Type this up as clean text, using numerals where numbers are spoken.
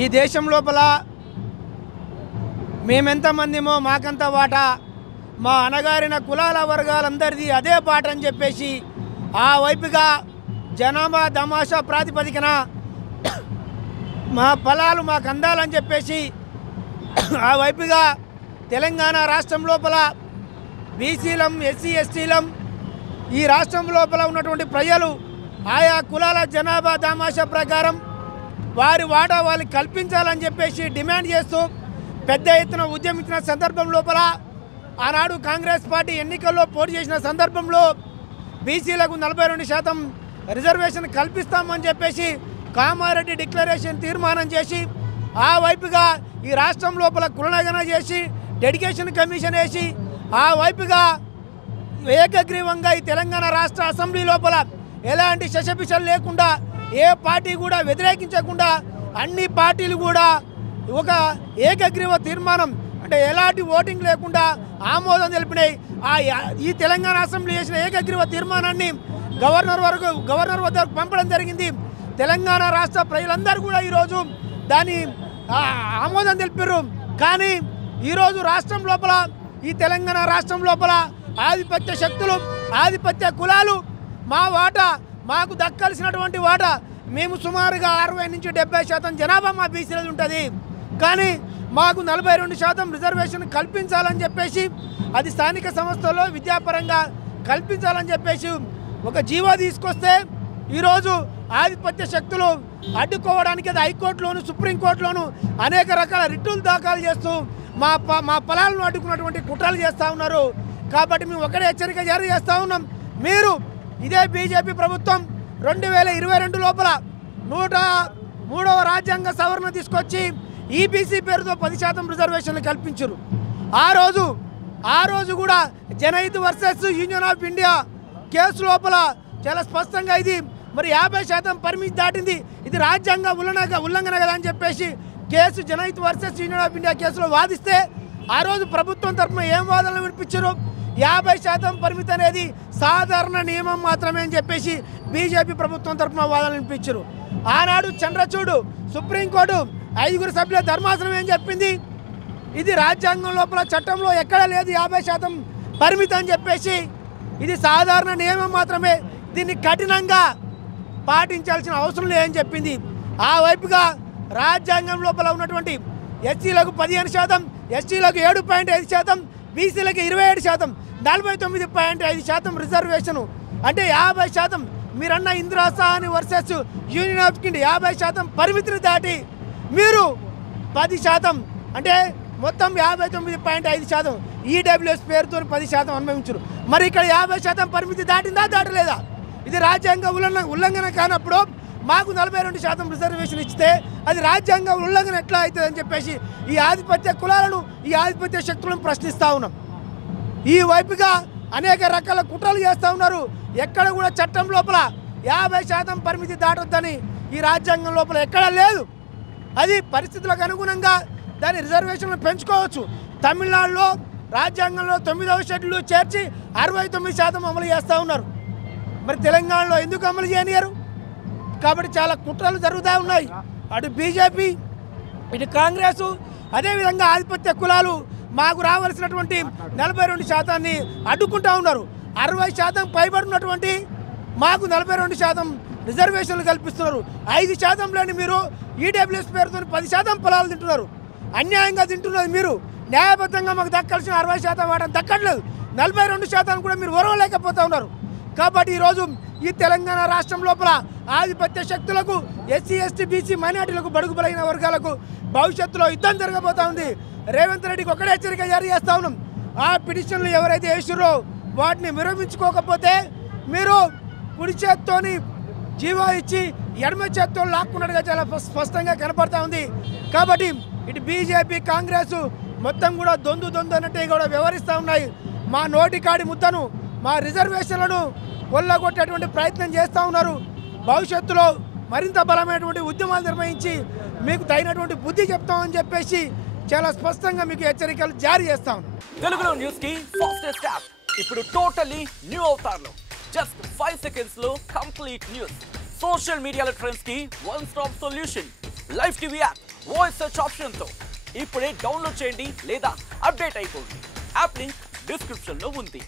ఈ దేశం లోపల మేమెంతమందిమో మాకంత వాటా, మా అనగారిన కులాల వర్గాలందరిది అదే పాట అని చెప్పేసి ఆ వైపుగా జనాభా తమాషా ప్రాతిపదికన మా ఫలాలు మాకు అందాలని చెప్పేసి ఆ వైపుగా తెలంగాణ రాష్ట్రం లోపల బీసీలం, ఎస్సీ ఎస్టీలం ఈ రాష్ట్రం లోపల ఉన్నటువంటి ప్రజలు ఆయా కులాల జనాభా తమాషా ప్రకారం వారి వాటా వాళ్ళకి కల్పించాలని చెప్పేసి డిమాండ్ చేస్తూ పెద్ద ఎత్తున ఉద్యమించిన సందర్భం లోపల ఆనాడు కాంగ్రెస్ పార్టీ ఎన్నికల్లో పోటీ చేసిన సందర్భంలో బీసీలకు 42% రిజర్వేషన్ కల్పిస్తామని చెప్పేసి కామారెడ్డి డిక్లరేషన్ తీర్మానం చేసి ఆ వైపుగా ఈ రాష్ట్రం లోపల కులనగన చేసి డెడికేషన్ కమిషన్ వేసి ఆ వైపుగా ఏకగ్రీవంగా ఈ తెలంగాణ రాష్ట్ర అసెంబ్లీ లోపల ఎలాంటి శశపిశలు లేకుండా ఏ పార్టీ కూడా వ్యతిరేకించకుండా అన్ని పార్టీలు కూడా ఒక ఏకగ్రీవ తీర్మానం అంటే ఎలాంటి ఓటింగ్ లేకుండా ఆమోదం తెలిపినాయి. ఈ తెలంగాణ అసెంబ్లీ చేసిన ఏకగ్రీవ తీర్మానాన్ని గవర్నర్ వద్దకు పంపడం జరిగింది. తెలంగాణ రాష్ట్ర ప్రజలందరూ కూడా ఈరోజు దాని ఆమోదం తెలిపారు. కానీ ఈరోజు రాష్ట్రం లోపల ఈ తెలంగాణ రాష్ట్రం లోపల ఆధిపత్య శక్తులు, ఆధిపత్య కులాలు మా వాటా మాకు దక్కాల్సినటువంటి వాటా మేము సుమారుగా 60 నుంచి 70% జనాభా మా బీసీలో ఉంటుంది. కానీ మాకు 42% రిజర్వేషన్ కల్పించాలని చెప్పేసి అది స్థానిక సంస్థల్లో విద్యాపరంగా కల్పించాలని చెప్పేసి ఒక జీవో తీసుకొస్తే ఈరోజు ఆధిపత్య శక్తులు అడ్డుకోవడానికి అది హైకోర్టులోను సుప్రీంకోర్టులోను అనేక రకాల రిట్టులు దాఖలు చేస్తూ మా పొలాలను అడ్డుకున్నటువంటి కుట్రలు చేస్తూ ఉన్నారు. కాబట్టి మేము ఒకటే హెచ్చరిక జారీ చేస్తూ ఉన్నాం. మీరు ఇదే బీజేపీ ప్రభుత్వం 2022 లోపల 103వ రాజ్యాంగ సవరణ తీసుకొచ్చి ఈబీసీ పేరుతో 10% రిజర్వేషన్లు కల్పించారు. ఆ రోజు కూడా Janhit versus union of India case లోపల చాలా స్పష్టంగా ఇది మరి 50% పరిమితి దాటింది, ఇది రాజ్యాంగ ఉల్లంఘన కదా అని చెప్పేసి case Janhit versus union of India కేసులో వాదిస్తే ఆ రోజు ప్రభుత్వం తరఫున ఏం వాదనలు వినిపించారు? 50% పరిమితి అనేది సాధారణ నియమం మాత్రమే అని చెప్పేసి బీజేపీ ప్రభుత్వం తరఫున వాదనలు వినిపించారు. ఆనాడు చంద్రచూడు సుప్రీంకోర్టు 5 సభ్యుల ధర్మాసనం ఏం చెప్పింది? ఇది రాజ్యాంగం లోపల చట్టంలో ఎక్కడ లేదు 50% పరిమితి అని చెప్పేసి, ఇది సాధారణ నియమం మాత్రమే, దీన్ని కఠినంగా పాటించాల్సిన అవసరం లేదని చెప్పింది. ఆ వైపుగా రాజ్యాంగం లోపల ఉన్నటువంటి ఎస్సీలకు 15%, ఎస్టీలకు 7.5%, బీసీలకు 27%, 49.5% రిజర్వేషను అంటే 50%. మీరన్న Indira Sahni versus union of India 50% పరిమితిని దాటి మీరు 10% అంటే మొత్తం 59.5% ఈడబ్ల్యూఎస్ పేరుతో 10% అనుభవించరు. మరి ఇక్కడ 50% పరిమితి దాటిందా దాటలేదా? ఇది రాజ్యాంగ ఉల్లంఘన కానప్పుడు మాకు 42% రిజర్వేషన్ ఇస్తే అది రాజ్యాంగ ఉల్లంఘన ఎట్లా అవుతుందని చెప్పేసి ఈ ఆధిపత్య కులాలను, ఈ ఆధిపత్య శక్తులను ప్రశ్నిస్తూ ఉన్నాం. ఈ వైపుగా అనేక రకాల కుట్రలు చేస్తూ ఉన్నారు. ఎక్కడ కూడా చట్టం లోపల 50% పరిమితి దాటొద్దని ఈ రాజ్యాంగం లోపల ఎక్కడా లేదు. అది పరిస్థితులకు అనుగుణంగా దాని రిజర్వేషన్లు పెంచుకోవచ్చు. తమిళనాడులో రాజ్యాంగంలో 9వ షెడ్యూల్ చేర్చి 69% అమలు చేస్తూ ఉన్నారు. మరి తెలంగాణలో ఎందుకు అమలు చేయనియరు? కాబట్టి చాలా కుట్రలు జరుగుతూ ఉన్నాయి. అటు బీజేపీ, ఇటు కాంగ్రెసు, అదేవిధంగా ఆధిపత్య కులాలు మాకు రావాల్సినటువంటి 42% అడ్డుకుంటూ ఉన్నారు. 60% పైబడినటువంటి మాకు 42% రిజర్వేషన్లు కల్పిస్తున్నారు. 5% లేని మీరు ఈడబ్ల్యూఎస్ పేరుతో 10% పొలాలు తింటున్నారు. అన్యాయంగా తింటున్నది మీరు. న్యాయబద్ధంగా మాకు దక్కాల్సిన 60% వాటం దక్కట్లేదు. 42% కూడా మీరు ఓరవలేకపోతూ ఉన్నారు. కాబట్టి ఈరోజు ఈ తెలంగాణ రాష్ట్రం లోపల ఆధిపత్య శక్తులకు, ఎస్సీ ఎస్టీ బీసీ మైనార్టీలకు, బడుగు బలైన వర్గాలకు భవిష్యత్తులో యుద్ధం జరగబోతా ఉంది. రేవంత్ రెడ్డికి ఒకటే హెచ్చరిక జారీ చేస్తూ ఉన్నాం. ఆ పిటిషన్లు ఎవరైతే వేసిరో వాటిని విరమించుకోకపోతే మీరు కుడి చేత్తోని జీవో ఇచ్చి ఎడమ చేత్తో లాక్కున్నట్టుగా చాలా స్పష్టంగా కనపడతా ఉంది. కాబట్టి ఇటు బీజేపీ, కాంగ్రెస్ మొత్తం కూడా దొందు అన్నట్టు కూడా వ్యవహరిస్తూ ఉన్నాయి. మా నోటికాడి ముద్దను, మా రిజర్వేషన్లను కొల్లగొట్టేటువంటి ప్రయత్నం చేస్తూ ఉన్నారు. భవిష్యత్తులో మరింత బలమైనటువంటి ఉద్యమాలు నిర్వహించి మీకు తగినటువంటి బుద్ధి చెప్తామని చెప్పేసి చాలా స్పష్టంగా మీకు హెచ్చరికలు జారీ చేస్తాం. తెలుగులో న్యూస్ కి ఫాస్టెస్ట్ యాప్ ఇప్పుడు టోటల్లీ న్యూ అవతార్లో జస్ట్ 5 seconds లో కంప్లీట్ న్యూస్, సోషల్ మీడియాలో ట్రెండ్స్ కి one stop solution, live TV app voice search ఆప్షన్తో ఇప్పుడే డౌన్లోడ్ చేయండి లేదా అప్డేట్ అయిపోండి. యాప్ లింక్ డిస్క్రిప్షన్లో ఉంది.